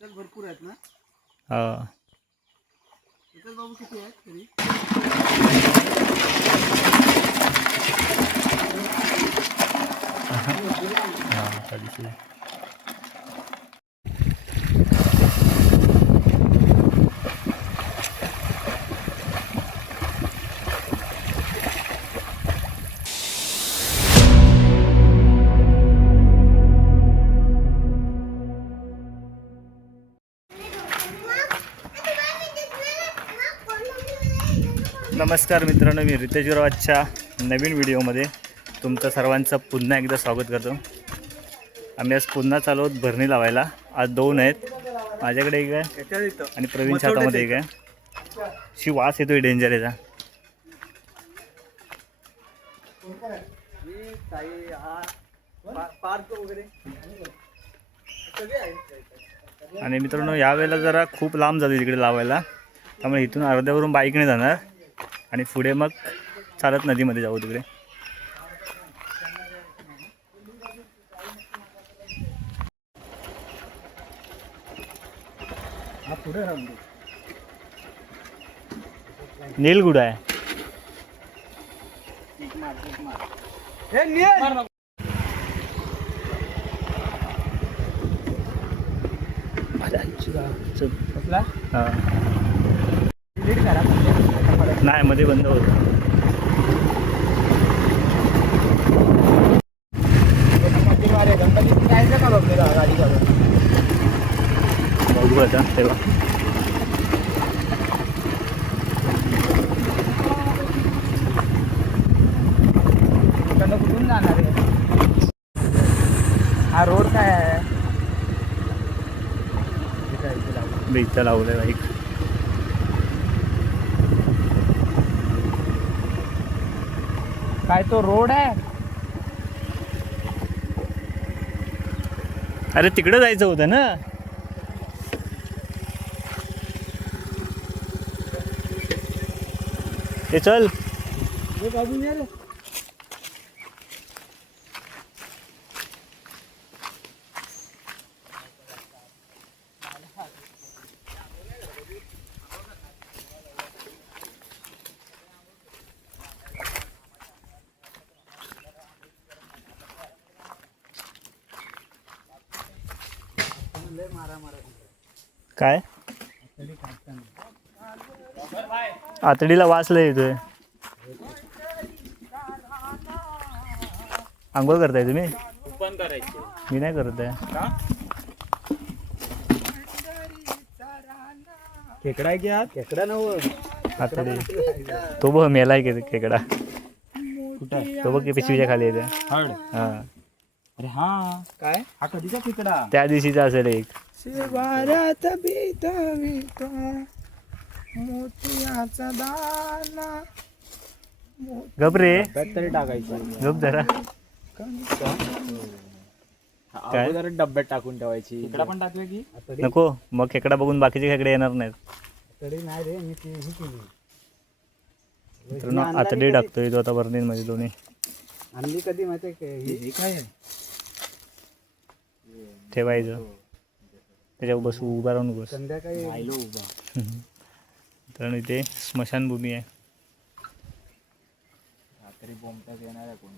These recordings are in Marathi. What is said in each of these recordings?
भरपूर आहेत ना. हा बाबू किती आहेत तरी? नमस्कार मित्रांनो, मी रितेश गुरवाच्या नवीन व्हिडिओमध्ये तुमचं सर्वांचं पुन्हा एकदा स्वागत करतो. आम्ही आज पुन्हा चालू आहोत भरणी लावायला. आज 2 आहेत, माझ्याकडे एक आहे आणि प्रवीणच्या हातामध्ये एक आहे. शी वास येतोय डेंजर याचा. आणि मित्रांनो, यावेळेला जरा खूप लांब झाली तिकडे लावायला, त्यामुळे इथून अर्ध्यावरून बाईकने जाणार आणि पुढे मग चालत नदीमध्ये जाऊ तिकडे. नीलगुड आहे. नाही, मध्ये बंद होत. बघू आता तेव्हा. कुठून जाणार आहे? हा रोड काय आहे? इथं लावलंय बाईक. काय तो रोड आहे? अरे तिकडे जायचं होतं ना. ते चल. काय आतडीला वास लय येतोय. आंघोळ करताय तुम्ही? मी नाही करत आहे. खेकडा आहे की आज? खेकडा नव्हतं, आतडी. तो बघ मेलाय की खेकडा. कुठं? तो बघ की पिशवीच्या खाली येते. हा. अरे हा, काय हा कधीचा खेकडा? त्या दिवशीचा असेल एक. शिवारात बीता बीता मोतियाचा दाना. गप रे, तरी टाकायचं. गप जरा. काय जरा डब्यात टाकून ठेवायची. खेकडा पण टाकूया की? नको, मग खेकडा बघून बाकीचे खेकडे येणार नाहीत. तरी नाही रे, मी ती ही केली. मित्रांनो, आतडी टाकतोय तो आता बर्नीमध्ये दोन्ही. आणली कधी माहिती आहे काय? ठेवायचं त्याच्यावर बसू, उभा राहून बस. संध्याकाळी राहिलो उभा. मित्रांनो, इथे स्मशानभूमी आहे. रात्री बोंबतात येणार आहे कोण?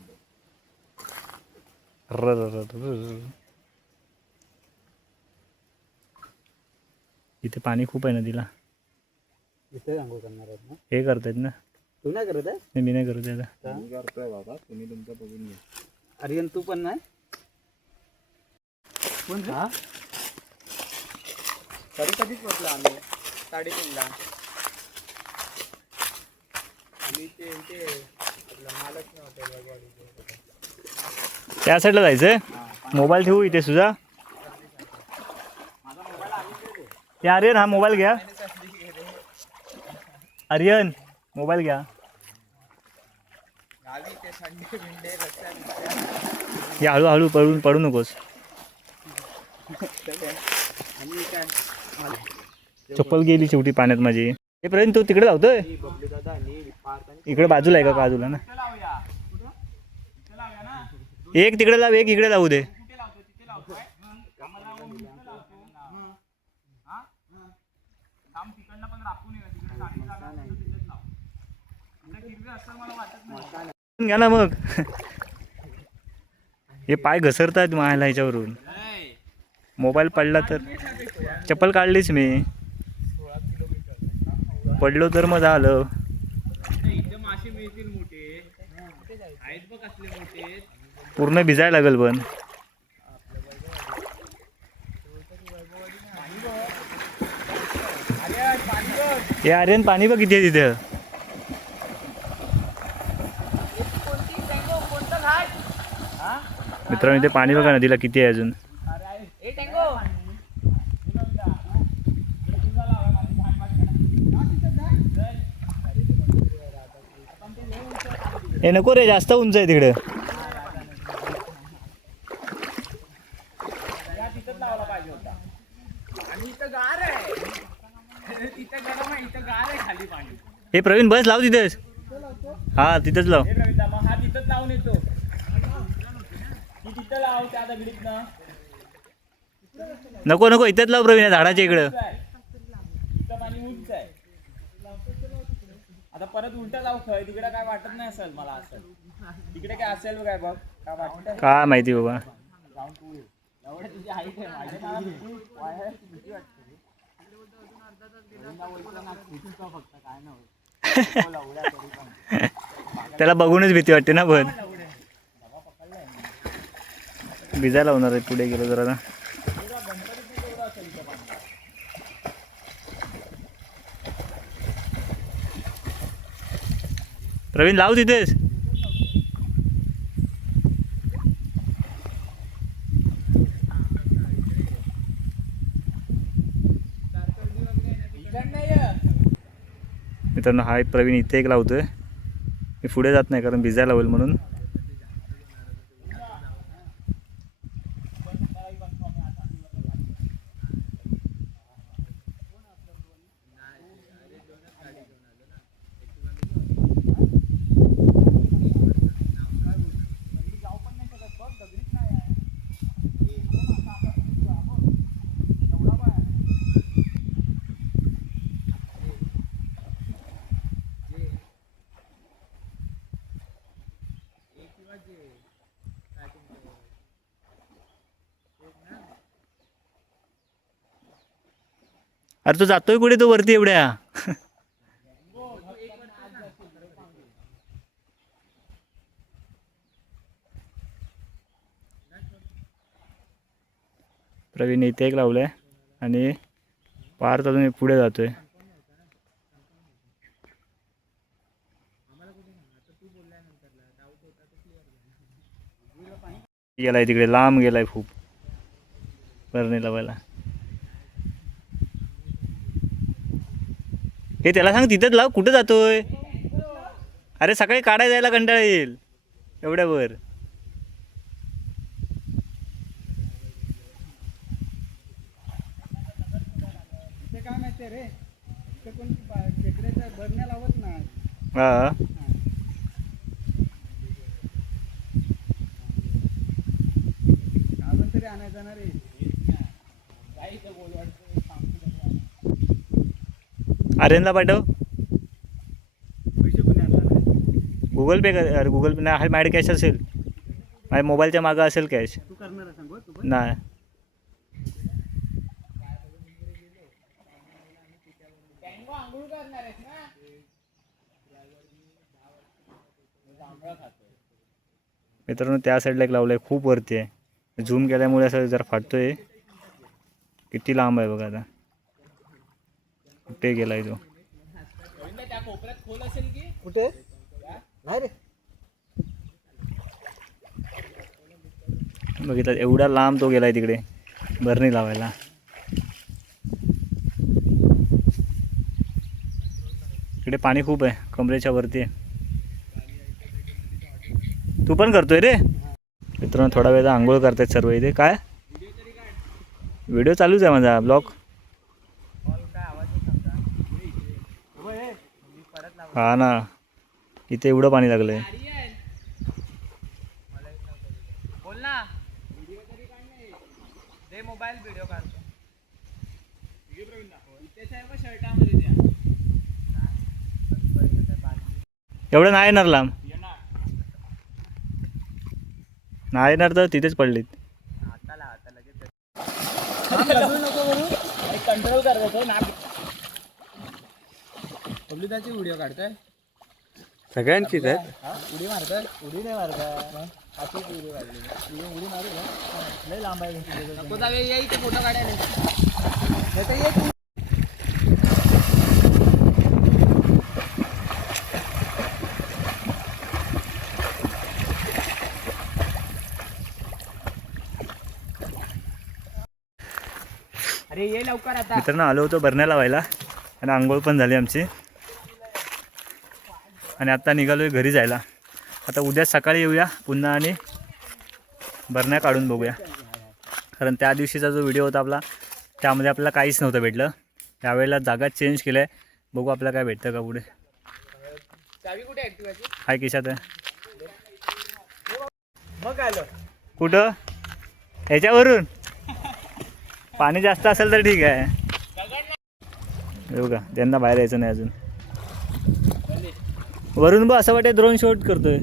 इथे पाणी खूप आहे नदीला. इथे आंघोळ करणार आहेत ना? हे करतायत ना. तू नाही करत आहे? मी नाही करत आहे. मी करतोय बाबा, तुम्ही तुमचं बघून घ्या. आर्यन तू पण नाही? कोण रे? कधीच पोचला आम्ही 3:30ला. आणि ते आपला मालक नव्हता. त्या साईडला जायचंय. मोबाईल ठेवू इथे तुझा. ते आर्यन, हा मोबाईल घ्या. आर्यन, मोबाईल घ्या. या हळूहळू पडू नकोस. चप्पल गेली शेवटी पाण्यात माझी. हे पर्यंत तो तिकडे लावतोय. इकडे बाजूला आहे का? बाजूला ना. एक तिकडे लाव, एक इकडे लावू दे. घ्या ना मग. हे पाय घसरतात मायला ह्याच्यावरून. मोबाईल पडला तर चप्पल काढलीच मी. पडलो तर मग झालं. मासे मिळतील मोठे आहेत बघ असले मोठे. पूर्ण भिजायला लागल पण. हे आर्यन पाणी बघ किती आहे तिथं. मित्रांनो इथे पाणी बघा नदीला किती आहे अजून. हे नको रे, जास्त उंच आहे तिकडे. हे प्रवीण बस लाव तिथेच. हा तिथेच लाव. हा तिथंच लावून येतो. तिथं लाव त्या दगडीत ना. नको नको इथेच लाव प्रवीण, झाडाच्या इकडं. तिथं पाणी उंच आहे. आता परत उलटा जाऊ खय तिकडे काय वाटत नाही असेल मला. असेल तिकडे काय असेल काय बघ. काय वाटत काय माहिती बाबा. जाऊन तू एवढे तुझी हाईट आहे माझ्या भीती वाटते. फक्त काय नाही त्याला बघूनच भीती वाटते ना. पण भिजायला होणार आहे पुढे गेलो जरा. प्रवीण लाव तिथेच. मित्रांनो हा एक प्रवीण इथे एक लावतोय. मी पुढे जात नाही कारण भिजायला होईल म्हणून. अरे तो जातोय कुठे तो वरती एवढ्या. प्रवीण इथे एक लावलंय आणि पार अजून मी पुढे जातोय. गेलाय तिकडे लांब गेलाय खूप भरणी लावायला. हे त्याला सांग तिथेच लाव. कुठं जातोय. अरे सकाळी काढायला जायला कंटाळा येईल एवढ्यावर. काय माहिती रे कोण खेकड्याच्या भरण्या लावत नाही. हा आपण तरी आणायचं ना रे. आर्यनला पाठव. पैसे कोणी आणणार. गुगल पे कर. अरे गुगल पे नाही, माझ्याकडे कॅश असेल. माझ्या मोबाईलच्या मागं असेल कॅश. तू करणार आहे सांगू तू. नाही आंघोळ करणार आहेस ना. मित्रांनो त्या साईडला एक लावलंय खूप वरती आहे. झूम केल्यामुळे असं जरा फाटतोय. किती लांब आहे बघा. आता कुठे गेलाय तो. त्या कोपऱ्यात खोल असेल की कुठे नाही रे. बघितलं एवढा लांब तो गेलाय तिकडे भरणी लावायला. इकडे पाणी खूप आहे कमरेच्या वरती आहे. तू पण करतोय रे. मित्रांनो थोडा वेळ आंघोळ करतायत सर्व इथे. काय व्हिडिओ चालूच आहे माझा ब्लॉग. हा ना इथे एवढं पाणी लागलंय. बोल ना. मोबाईल व्हिडिओ काढतो. एवढं नाही येणार लांब, नाही येणार तर तिथेच पडलीत. कंट्रोल करतो ना. पब्लिकाची व्हिडिओ काढताय सगळ्यांचीच आहेत. उडी मारताय? उडी नाही मारताय, अशीच व्हिडिओ काढली. उडी मारू का? लय लांब आहे. नको जावे, या इथे फोटो काढायला. अरे ये लवकर आता. मित्रांनो आलो होतो बरण्या लावायला आणि आंघोळ पण झाली आमची आणि आता निघालोय घरी जायला. आता उद्या सकाळी येऊया पुन्हा आणि बरण्या काढून बघूया, कारण त्या दिवशीचा जो व्हिडिओ होता आपला त्यामध्ये आपल्याला काहीच नव्हतं भेटलं. त्यावेळेला जागा चेंज केलं आहे, बघू आपल्याला काय भेटतं का पुढे. चावी कुठे ऍक्टिव्हाची? हाय खिशात आहे. मग आलो कुठं? ह्याच्यावरून पाणी जास्त असेल तर ठीक आहे. येऊ का, त्यांना बाहेर यायचं नाही अजून. वरून बघ असं वाटतं ड्रोन शूट करतोय.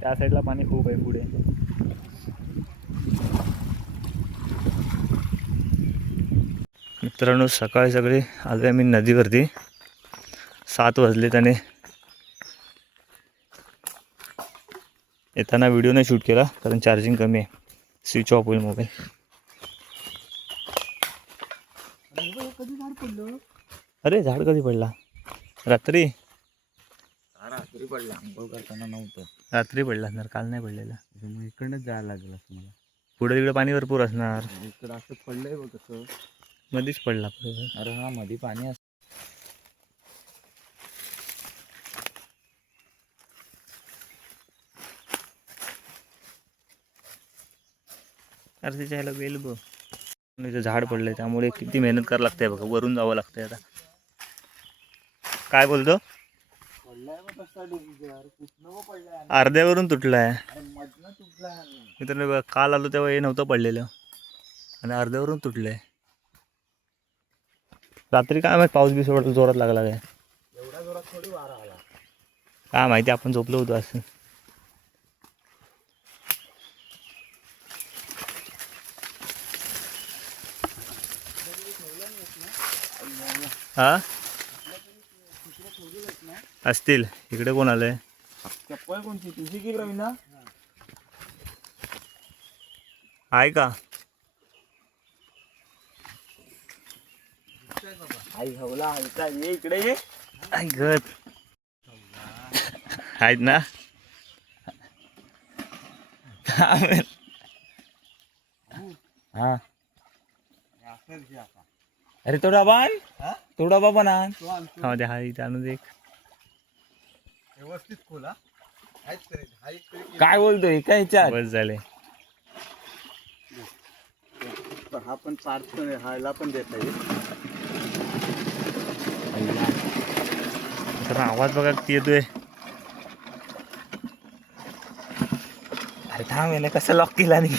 त्या साईडला पाणी खूप आहे पुढे. मित्रांनो सकाळी सकाळी आलो आहे मी नदीवरती. 7 वाजलेत आणि येताना व्हिडिओ नाही शूट केला कारण चार्जिंग कमी आहे, स्विच ऑफ होईल मोबाईल. अरे झाड कधी पडला? रात्री पडला. आंघोळ करताना नव्हतं. रात्री पडला असणार, काल नाही पडलेला. मग इकडनंच जायला लागेल असं मला. पुढे तिकडे पाणी भरपूर असणार. इकडं असं पडलंय बघ कसं. मध्येच पडला. अरे हा मध्ये पाणी असतं. अरे त्याच्या ह्याला वेल बघ, इथं झाड पडलंय त्यामुळे किती मेहनत करावं लागतंय बघा. वरून जावं लागतंय. आता काय बोलतो? अर्ध्यावरून तुटलाय. मित्रांनो बघा, काल आलो तेव्हा हे नव्हतं पडलेलं आणि अर्ध्यावरून तुटलंय. रात्री काय माहिती पाऊस बी जोरात लागला काय, एवढा जोरात थोडी वारा आला. काय माहिती, आपण झोपलो होतो असं. हा असतील. इकडे कोण आलंय? चप्पल कोणती तुझी की रवीना? आहे का? आई हवला ये इकडे ये. ऐकत आहेत ना. हा अरे तो डबा आण, तो डबा पण आण. हा दे, हा इथे आणून दे. व्यवस्थित खोला. काय बोलतोय काय ह्याच्यात? बस झाले. हा पण पार्ट ह्याला पण देता येईल. तर आवाज बघा किती येतोय. अरे थांब, याने कसं लॉक केला नाही.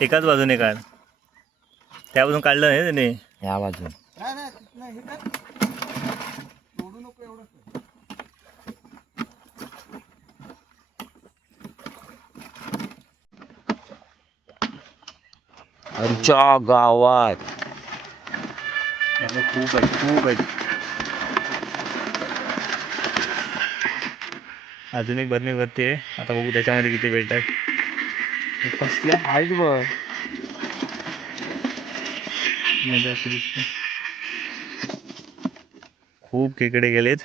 एकाच बाजूने काढ, त्या बाजून काढलं नाही त्याने. या बाजून तोडू नको एवढं. आमच्या गावात खूप आहेत. अजून एक बरणी वरती आहे. आता बघू त्याच्यामध्ये किती भेटतात. कसल्या आहेत बघ. खूप खेकडे गेलेत.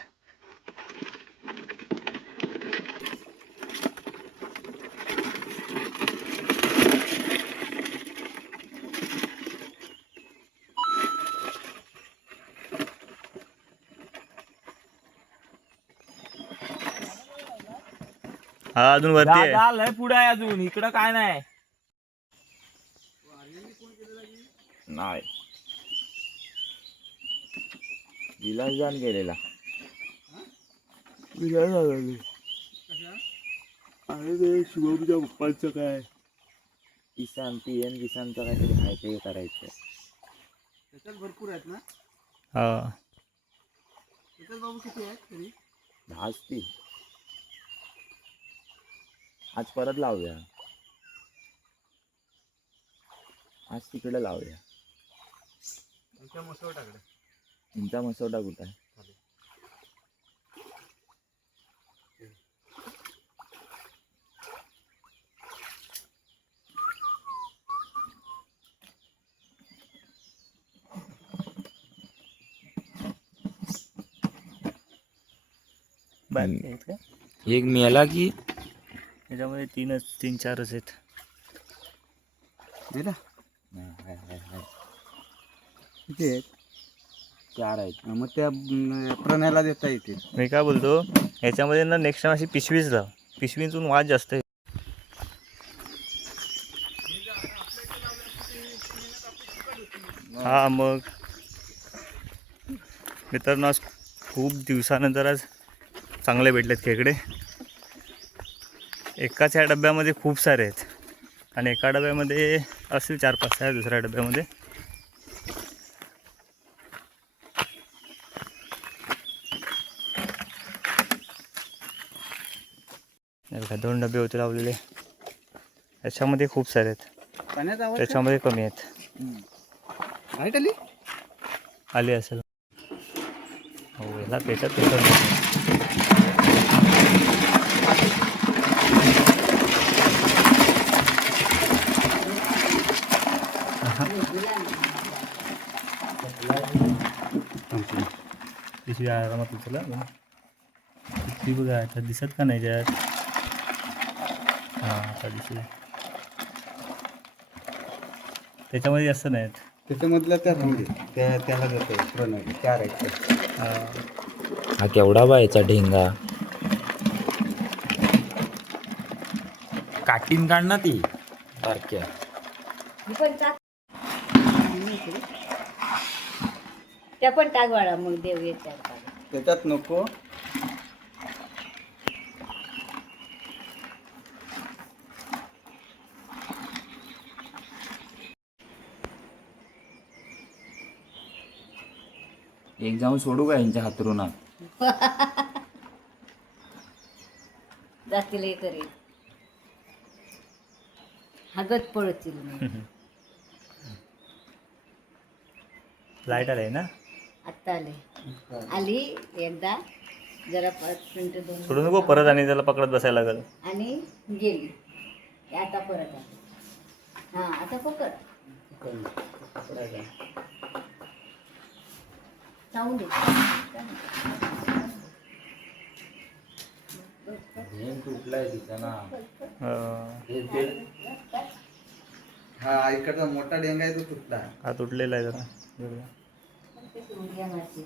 हा अजून वरती आहे. लय पुढे आहे अजून. इकडं काय नाही. नाही विलास जाऊन गेलेला. विलास अरे ते शिवमच्या पप्पांचं काय किसान PM किसानचं काहीतरी आहे ते करायचं. त्याच्यात भरपूर आहेत ना. हा त्याच्यात बाबू किती आहेत तरी 10 असतील. आज परत लावूया. आज तिकडे लावूया. आमच्या मसोटाकडे तुमचा मसोटा कुठं आहे? बाकी आहेत का एक मेला की त्याच्यामध्ये 3-4च आहेत. दिला किती आहेत 4 आहेत. मग त्या प्रण्याला देता येतील. मी काय बोलतो याच्यामध्ये ना नेक्स्ट टाइम अशी पिशवीच लाव. पिशवीतून वाद जास्त आहे. हा मग मित्रांनो आज खूप दिवसानंतर आज चांगले भेटलेत खेकडे. एकाच या डब्यामध्ये खूप सारे आहेत आणि एका डब्यामध्ये असतील 4-5 आहे. दुसऱ्या डब्यामध्ये बघा 2 डबे होते लावलेले. याच्यामध्ये खूप सारे आहेत, पाण्यात आवाज त्याच्यामध्ये कमी आहेत. माहीत आली आले असेल. हो याला पेटत पेटत पिशवी आरामात उचला. पिशवी बघा आता दिसत का नाही त्यात. हां आता दिसली. त्याच्यामध्ये जास्त नाहीत. त्याच्यामधल्या त्या राहून त्याला देतो प्रणाली 4 आहेत. हा केवढा बायचा ढेंगा. काटीन काढ ना ती सारख्या. त्या पण टाकवाडा मग देव येतात. त्याच्यात नको. एक जाऊन सोडू का यांच्या हातरुणात. जातील हे करेल हागत पळतील नाही. लाईट आलं आहे ना. आत्ता आली एकदा जरा 5 मिनिटं 2 सोडू नको परत आणि त्याला पकडत बसायला लागेल. आणि गेली. आता परत आली. हां आता पकड जाऊ दे. तुटलाय तिचा ना. हा इकडचा मोठा डेंगा आहे तो तुटला. हा तुटलेला आहे जरा. उड्या मारते.